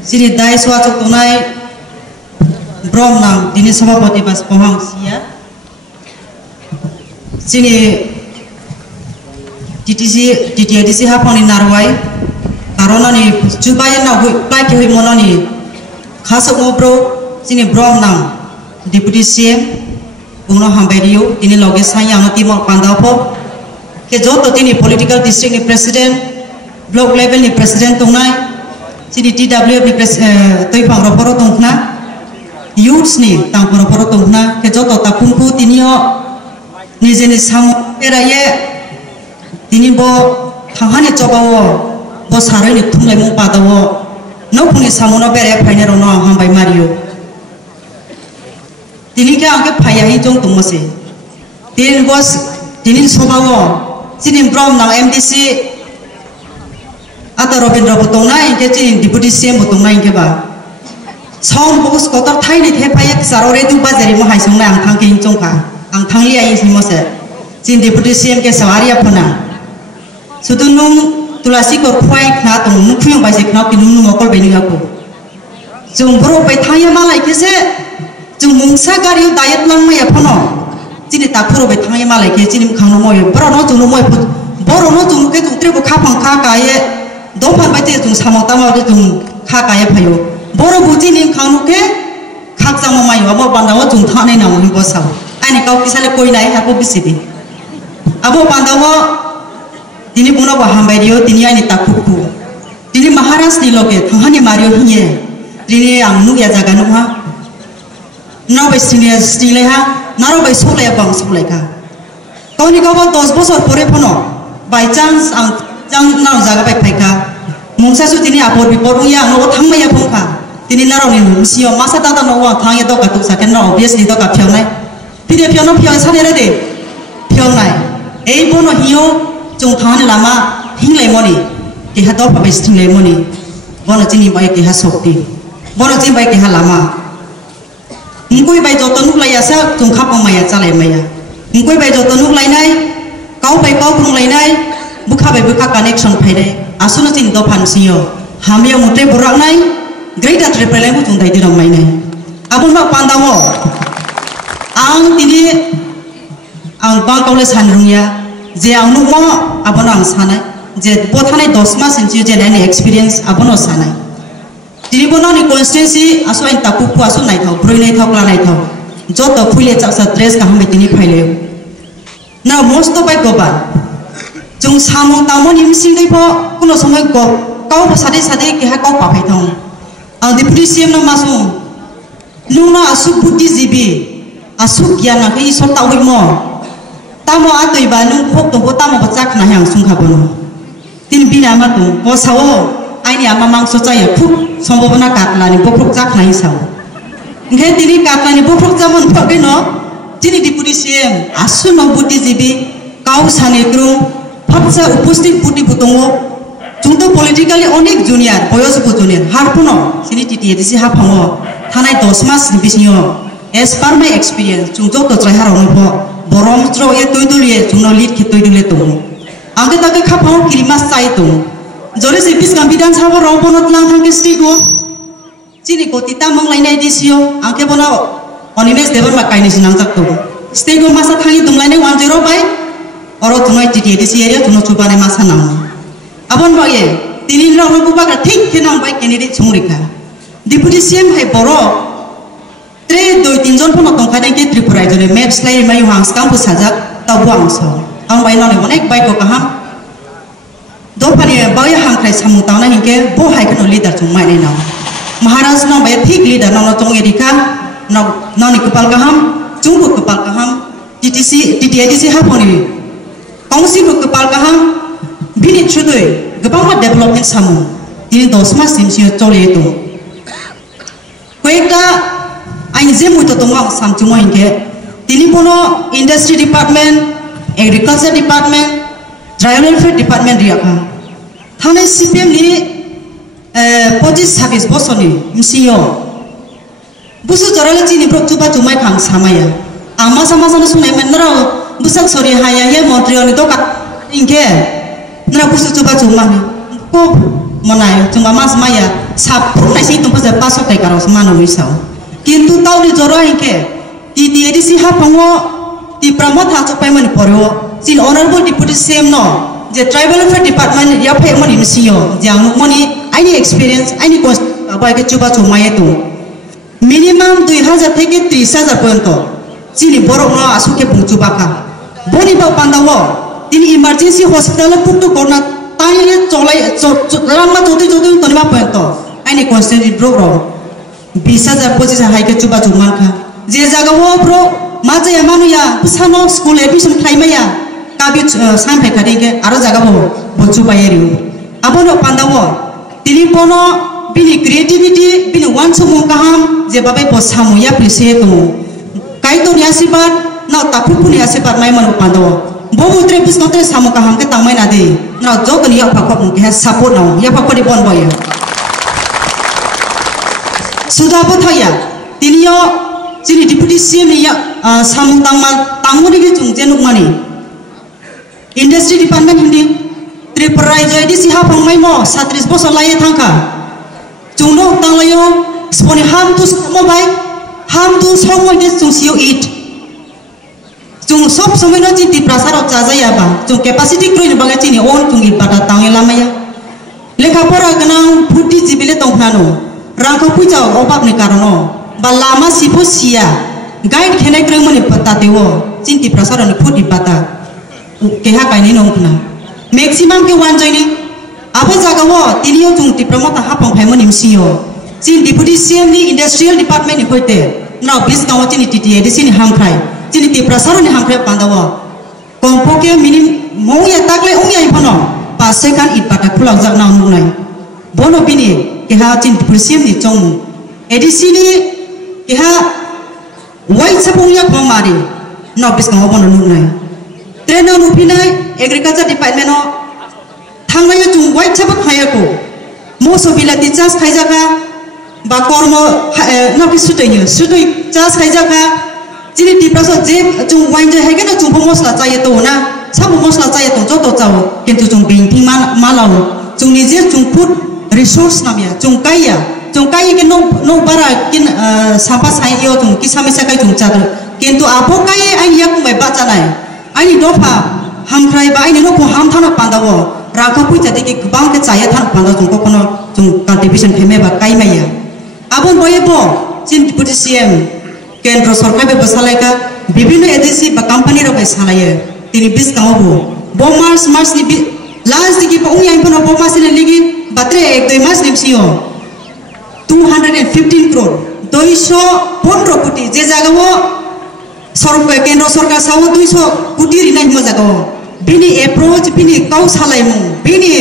Sini dai suatu tunai brom nang dini sababoti bas pohang sia. Sini DDC hapang ni narwai karena ni cubayan na plai ke hui mono ni khasuk ngobro sini brom nang deputy CM uno hamberio ini loge sayang timor pandapo ke joto tini political district ni president block level ni president tunai sini TWF ni toi pang roporo tungna youths ni tang roporo tungna ke joto tapungku tinio nije ni sang peraye tini bo thangani chobawo bo sarai ni thumlai mung padawo no phuni samono pere phaine rono hambai mario tini ke angke phaya hi jong tungmase tin bos tini sobawo sini brom nang MDC ata Robindra botongna inke chin deputy CM botongna inke ba song bos kotor thai ni the phaya sarore du bazari mo haisong na ang thangke ingchong ka ang thangli ai simose chin deputy CM ke sawaria phona sudunung tulasi kor khwai khna tong nukhyong bai se khna ki nung ngokol bai ni aku jung bro bai thaya malai ke se jung mungsa gari diet lang mai aphono chini ta phuro bai thaya malai ke chini khangno moi bro no jung moi boro no jung ke jung tre bo kha phang kha ka ye do phan bai te jung samota ma de jung kha ka ye phayo boro buji ni khangno ke khak jang mai abo bandawo jung thane na mo bo sa ani kau kisale koi nai hapo bisidi abo bandawo tini puno bo hambario tini ani takuku tini Maharashtra ni loge thangani mario hiye tini angnu ya jaga no ha no bai senior stile ha naro bai sole bang sole ka koni ka bo 10 bosor pore phono by chance ang jang naro jaga bai phaika mungsa su tini apor bipor ya no thangma ya phongka tini naro ni musio masa ta no wa thang ya do ka tu sa ken no obviously do ka phyon nai pide phyon no phyon sa ne re de phyon nai ei bono hiyo jung thane lama hinglai moni ke ha dor pa bes thinglai moni bono chini bai ke ha sokti bono chini bai ke ha lama ngui bai joto nuk lai asa jung khap maya chalai maya ngui bai joto nuk lai nai kau bai kau krung lai nai bukha bai bukha connection phai dai asuna chin do phan siyo hamia mutre borak nai greater triple mu jung dai diram mai nai abun ma pandawo ang tini ang bang kau le sanrung ya je ang nuk mo abono ang sanai je bothane 10 mas inchi je nai experience abono sanai tini bono ni constituency aso in tapupu aso nai thau broi nai thau kla nai thau joto phuile chaksa dress ka hambe tini phaile na most of by goban jung samo tamon imsing dei pho kuno samay go kau sade sade ke ha kau pa phai thau ang deputy CM na masu nuna asu buddhijibi asu gyana ke isol tawi mo tamo atoi banung phok to tamo bachak na yang sung khabono tin bina ma tu bo sawo aini ama mangso chaya phuk sombobona katlani bokrok jak nai saw nge tini katlani bokrok jamon phage no tini deputy CM asu no buddhijibi kau sane kru phatsa upusthit buddhi butongo jungto politically onek junior boyos bu junior harpuno sini TTDC ha phango thanai 10 mas ni bisnio as per my experience jungto to trai harong pho borom tro ye toidulie jungno lead ki toidule to angke take khapao kirimas sai to jore se bis kambidan sabo robonot lang thang ki stigo chini ko tita mong lainai disio angke bona onimes debar ma kaini sinang jak to stigo masa thangi dumlaine 10 bai oro tunai TTDC area tuno chubane masa nam abon baye tini rong buba ka thik kenang bai candidate chungrika deputy CM hai boro tre 2-3 jon phono tongkhane ke Tripura jone maps lai mai hang skam pu sajak taw buang so ang bai no ne onek bai ko kaham do pani bai hang khai samu taw na hinke bo hai kno leader chung mai nei na Maharashtra no bai thik leader no chong edika no ni kupal kaham chung bu kupal kaham TTDC ha phoni kongsi bu kupal kaham bini chudoi gabang ma development samu tini 10 mas simsio chole to koeka ain je mu to tongwa samchumo inke tini bono industry department agriculture department tribal welfare department riaka thane CPM ni police service bosoni msio busu jarale chini bro chuba chumai khang samaya ama sama sana sunai menra busak sori haya ye montreal ni to ka inke nra busu chuba chuma ni ko monai chuma mas maya sapun nasi tu pasal pasok tay karo semana misau. Kintu tahu di joro hingke di edisi hapango di pramot hacok payment poro sin honorable deputy CM no je tribal affairs department ya pay money misiyo jang money any experience any cost apa ke coba cuma itu minimum 2000 থেকে 30000 পর্যন্ত চিনি বড় no asuke bungcu baka boni ba pandawo তিনি emergency hospital puktu korna tani cholai rangma jodi tonima পর্যন্ত any constant drop ro 20000 25 haike coba cuma ka je jaga wo bro maja yamanu ya pusano school admission khaimaya kabi sampai kadenge aro jaga bo bungcu bayeri abono pandawo তিনি pono bini creativity bini one sumung kaham je babai bos samu ya appreciate tu kai to ni asibat na tapu puni asibat mai manu pandawo bobu tre bis notre samu kaham ke tamai na de na jog ni ya pakop ke support na ya pakop di bon boy sudah bothaya tinio jini deputy CM ni ya samu tangmani ke jung jenuk mani industry department hindi Tripura jadi si hapang mai mo 30 bosor laye thangka jungno tanglayo sponi ham tu mobile ham tu somoi des jung sio it jung sob somoi no jinti prasar jaja ya ba jung capacity grow baga chini on jung it bata tangi lamaya lekha pora ganang phuti jibile tonghnano rangko puja obab ni karono ba lama sipo sia guide khene kreng mani pata dewo jinti prasar ni phuti bata keha kaini nongkna maximum ke wan joini apa jaga wo tinio jung diploma ta hapang phai monim sio jin deputy CM ni industrial department ni hoite now bis kawo chini TTA de sin hamkhrai chini ti prasaro ni hamkhrai pandawo kompoke minim mo ya takle ong ya ipono pasai kan it pata khulau jak na nunai bono bini ke ha jin deputy CM ni chong edisi ni ke ha white sapung ya pamari now bis kawo bono nunai trainer nupinai agriculture department no thanglayo jung white chapa khayako moso bilati chas khaijaka ba kormo na bisutainya sutoi chas khaijaka jini dipraso je jung wine je hege no jung mosla chaye to na sabu mosla chaye to joto chawo kintu jung bingping malao jung nije jung food resource namya jung kaya ke no bara kin sapa sai yo jung kisamisa kai jung chadro kintu apo kai ai yak mai ba chanai ai dofa hamkhrai ba ai no ko ham thana pandawo raka pui jati ki bang ke chaya than panda jung ko kono jung contribution pheme ba kai maya abon boyebo jin deputy CM kendro sarkar be basalai ka bibhinno agency ba company ro bai salaye tini bis kamobo bo mars ni last diki pa ung yang pono bo mas ni ligi batre ek doi mas nimsio 215 crore 215 কোটি যে জাগাও সরকার কেন্দ্র সরকার সাও 200 কোটি Rinnai mo jagao bini approach bini kau salai mu bini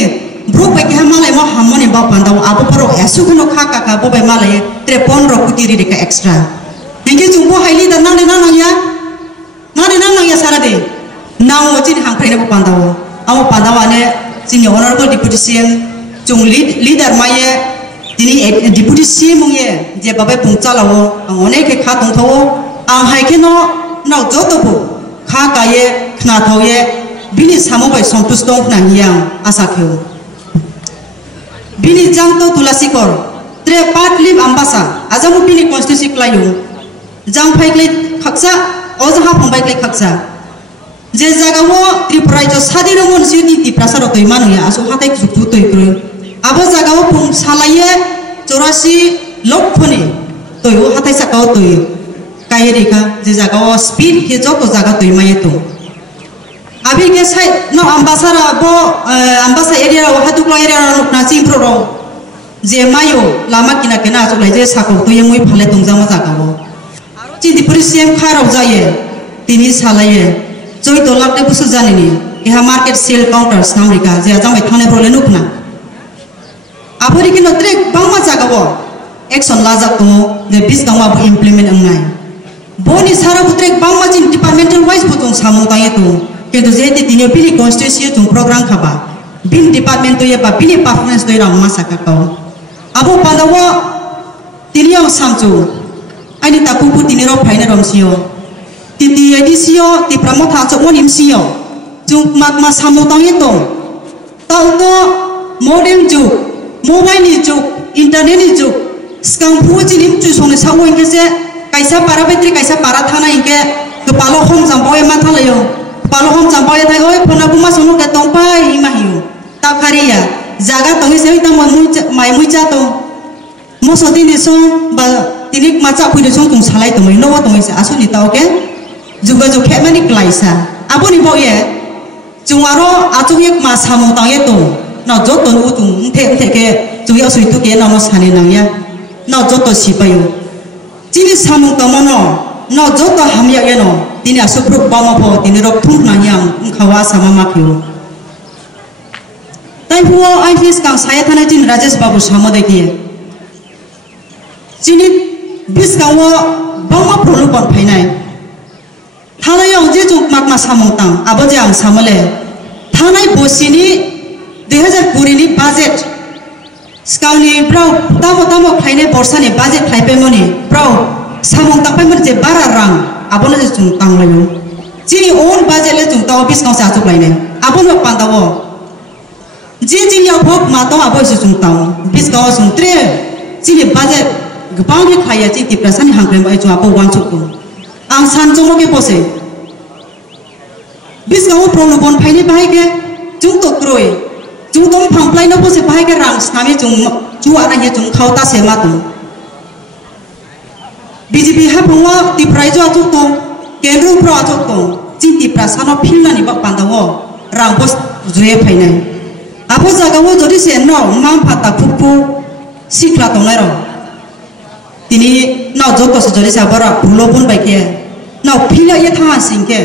bro bai ke malai mo hammoni ba pandau abo paro asu kono kha bo bai malai 15 কোটি ri ka extra nge jumbo haili da nang ya sara de naw chin hangphrai na pandau amo pandau ane jini honorable deputy CM jung leader maye dini deputy CM ye je babai pungchalao angone ke kha tongtho ang haike no naw jotobo kha kaye khna thoye bini samobai santush dong na yang asakeu bini jangto tulasikor tre patlim ambasa ajamu bini constituency klayu jang phaiklai khaksa ojaha phongbai klai khaksa je jagao tripura jo sadiro mon siuni ti prasaro toi manu ya asu hatai jutu toi kroi abo jagao phung salaye 84 lokphoni toi o hatai sakao toi kairika je jagao speed ke joto jaga toi maye to abi ke sai no ambasara bo ambasa area ro hatuklo area ro na chimpro ro je mayo lama kina asu lai je sako to yemoi phale tungjama jagao aro chi deputy CM kharau jaye tini salaye joy to lakte busu janini eha market sale counters namrika je jamai thane prole nukna abori ki notre bangma jagao action lajak to je bis gangwa bo implement angnai boni sara butrek bangma jin departmental wise botong samung taye to কিন্তু যেতে দিনে বিলি কনস্টিটিউশন জং প্রোগ্রাম খাবা বিন ডিপার্টমেন্ট তো বা বিলি পারফরম্যান্স দই রাং মাসা কাকাও আবো পাদাও তিনিও সামচু আইনি তাকুপু তিনিরো ফাইনা রমসিও তিতি এডিসিও তি প্রমোথা চমনিমসিও জং মাকমা সামো তায়ে তো তাও তো মডেল যুগ মোবাইল যুগ internet ni juk sekarang pun jinim tu sone sawo ingke se kaisa para betri kaisa para thana ingke kepala hom sampai mata layo kepala hom sampai thai oi pona buma sono ke tongpai imahiu tak kari ya jaga tongi se kita mai mui cha to mo so tin song ba tinik maca pui song tung salai to mai no tongi se asu ni ta oke juga juk he mani klaisa abu ni bo ye jungaro atu yek ma samu tang ye to na jo to u tung the ke ju ya sui tu ke na no sane nang ya na jo to si payo jini samu to mono na jo to ham ya ye no tini asupru ba ma po tini rok thum na yang khawa sama ma kyo tai huo ai fis kang saya thana jin rajesh babu samo dekhiye jini bis kang wo ba ma prolu pon phainai thana yang je juk mak ma samung tang abo je ang samale thanai bosini 2020 ni budget skauni bro tamo khaine borsa ni budget thaipe moni bro samung tang pai mon je bara rang abo na je chung tang layo jini own budget le chung ta office kang sa chuk laine abo no pandawo jini ya phok ma to abo se chung tang bis ka chung tre jini budget gpang ni khaya chi ti prasan hangkrem bai chu abo wan chuk ko ang san chomo ke pose bis ka problem bon phaini bai ke chung to kroi chung tom phang plai no pose bai ke rang sami chung chu ana ye chung khau ta se ma tu BJP ha phongwa ti prize a chu to kendru pro a chu to chi ti prasan no phil na ni ba pandawo rang bos jue phainai abo jaga wo jodi se no mang phata phupu sikla tongnai ro tini na joto se jodi sa bara bhulo bon bai ke na phila ye tha singke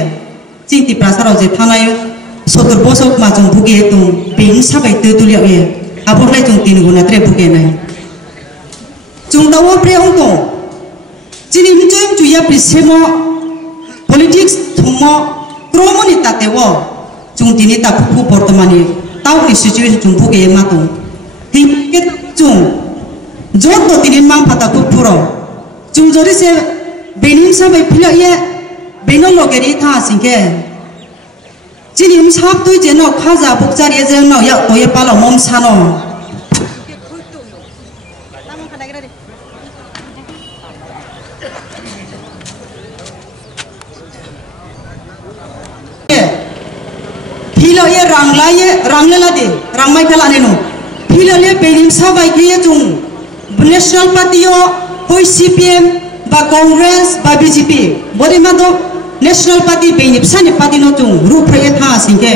jing ti prasaro je thanai sotor bosok ma jong buge tu ping sabai tu tulia ye abo lai jong tin guna tre buge nai jong dawo pre ong to jini mjoim tu ya prisemo politics thumo kromoni tatewo jong tini ta phu bortomani tau ni situation jong buge ma tu tim ke jong joto tini mang phata puro jong jori se benim sabai phila ye beno logeri tha singke jini msak tui je no khaja bukjar ye je no ya to ye palo mom sano philo ye rangla la de rangmai khala ne no philo le benim sabai ke ye jung national party yo hoi CPM ba Congress ba BJP bodi ma do national party benim sani party no tung ru phre tha singke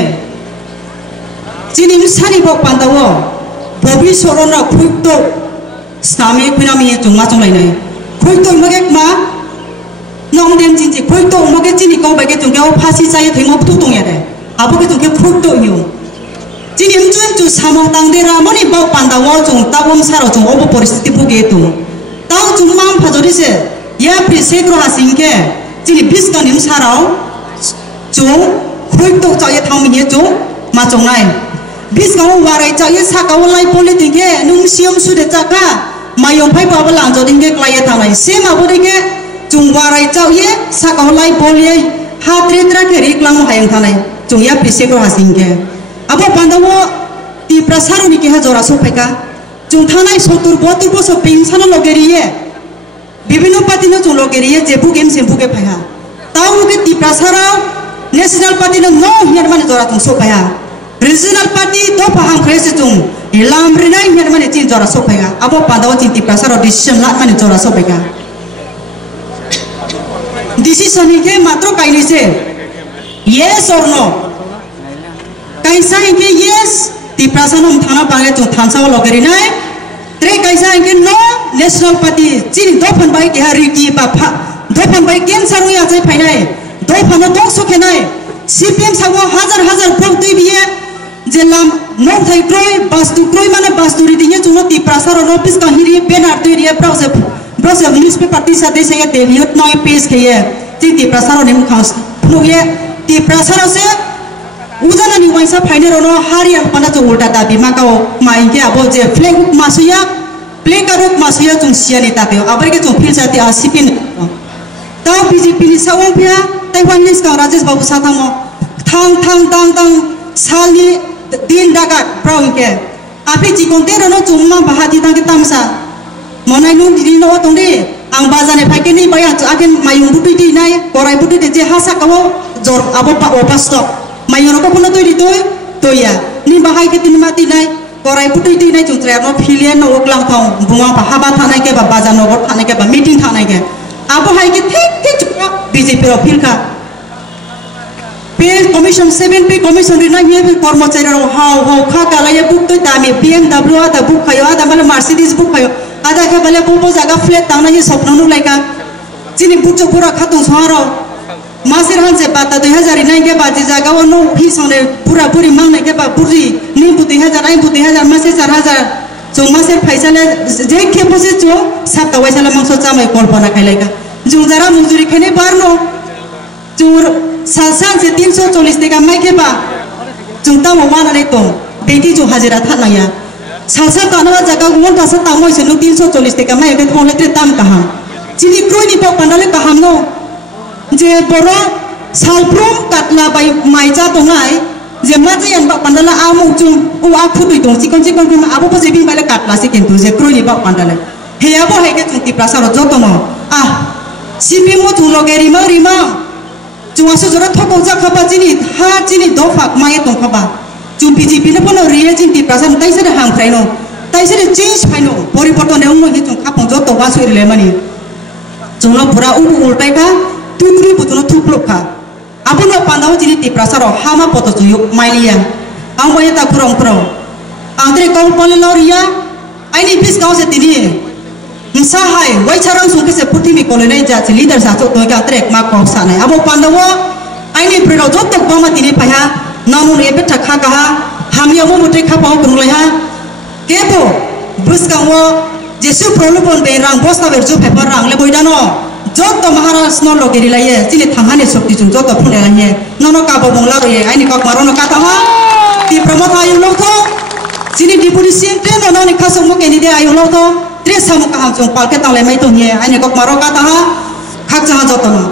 jinim sani bok pandawo bobi sorona khuito stami khunami tung ma chung lai nai khuito magek ma nong dem jinji khuito magek jini ko ba ke tung ke phasi chai thimo tu tung ya de abo ke tung ke khuito yu jinim chun chu samong tang de ra moni bok pandawo chung tabom saro chung obo परिस्थिति buge tu tau chung mang phajori se ya pri sekro hasingke jini bis ka nim sarau chung khuito chai thang mi chung ma chung nai bis ka warai chai sa ka lai politic ke nung siam su de chaka mayong phai ba lang jo ding ke klai thang nai sema bo de ke chung warai chai sa ka lai poli hatre tra ke riklang hayang thang nai chung ya pri sekro hasingke abo pandawo ti prasaro ni ke ha jora so pheka chung thanai sotur botur bo so ping sana logeriye বিভিন্ন পার্টি ন চলো গেরিয়ে জেবু গেম সেম্পু কে ফায়া তাও কে তি প্রাসারাও ন্যাশনাল পার্টি ন নো হিয়ার মানে জরা তুম সো ফায়া রিজনাল পার্টি তো ফাহাম ক্রেসে তুম ইলাম রিনাই হিয়ার মানে চিন জরা সো ফায়া আবো পাদাও চিন তি প্রাসারাও ডিসিশন লা মানে জরা সো ফায়া ডিসিশন কে মাত্র কাইনিছে ইয়েস অর নো কাইসা কে ইয়েস তি প্রাসানম থানা পাগে তো থানসাও লগেরি নাই tre kaisa ke no national party chin dophan bai ke hari ki ba pha dophan bai ken saru ya chai phainai dophan no dok so kenai CPM sago hazar phok tui biye jelam no thai kroi bastu kroi mane bastu ri dinge chuno ti prasaro no office ka hiri banner tui ri browse newspaper ti sa de se te liot noi page ke ye ti prasaro nim khas no ye ti prasaro se ujana ni waisa phainero no hari ang pana chu ulta ta bima ka mai ke abo je flag masuya play karuk masuya chung siani ta te abar ke chung phil sa ti asipin ta BJP ni sawang pia taiwan ni ska rajesh babu sa thang thang sali din daga brown ke api cikongte rono cuma bahati tang kita masa monai nun di no tong di ang bazane pakai ni bayar agen mayung butuh di nai korai butuh di je hasa kau jor abo pak opas stop mayung apa pun tu ya ni bahai kita ni mati nai korai butuh di nai cuma no pilihan no uklang thong bunga pahaba tanai ke bazan no bot tanai ke meeting tanai ke abo hai ke tik cuma BJP ro pilka Pay Commission 7 Pay Commission rin na yung kormosay ro how kakalaya book to dami BMW ada book kayo ada malah Mercedes book kayo ada ke bale bobo jaga flat tang na yung sopno nu laika sini book pura khatong soharo masir han se bata 2009 ke बाद jaga wo no fee sone pura puri mang na ke ba puri ni 2000 ai 2000 masir 4000 जो masir paisa le je ke pose jo sab ta waisa la mangso chamai kolpana khailai ka जो जरा मजदूरी खने बारनो जो सालसान से 340 देगा मैं के बा जुंता मोबाना नहीं तो बेटी जो हाजिरा था ना या सालसान का नवा जगह गुमन का सत्ता मोई से नो 340 देगा मैं के फोन लेते दाम कहाँ चिनी क्रोई नहीं पाव पंडाले कहाँ नो जे बोरा सालप्रोम कटला बाई माइजा तो नाई जे मजे यन पाव पंडाला आमु जुं उ आखु तुई तो चिकन के आबो पसे बिंग बाले कटला से किंतु जे क्रोई नहीं पाव पंडाले हे आबो है के चुंती प्रासार जोतो नो सिपि मो तुलो के Rima Cuma sejora thokong jak khaba jini do fak mai tong khaba cum BJP ne pono riya jin ti prasan tai sere hang phraino tai sere change phaino poriborton ne ungno hi chung khapong joto wa soi le mani chungno pura ubu ultai ka tutri putuno thuplok ka apuno pandao jini ti prasaro hama poto chuyuk mailiya ang boya ta kurong andre kau pole loria aini bis kau se tini Msahai, wai charang sungke se puti mi kolonai ja ci leader sa to ga trek ma ko sa nai abo pandawo aini prido jot tok bama tini pa ha namu ne be thakha ka ha hamya mo mutre kha paw kungle ha kebo bus ka wo jesu prolopon be rang bosta ber ju paper rang le boidano jot to maharashtra no logeri laye chini thangane sokti chung jot to phune laye nono ka bo bongla ro ye aini kok marono ka ta ha ti promote ayu lo to chini deputy center no ni khasong mo ke ni de ayu lo to Tres sama kaham jong palke tang le mai to nye ane kok maro kata ha khak jaha jotono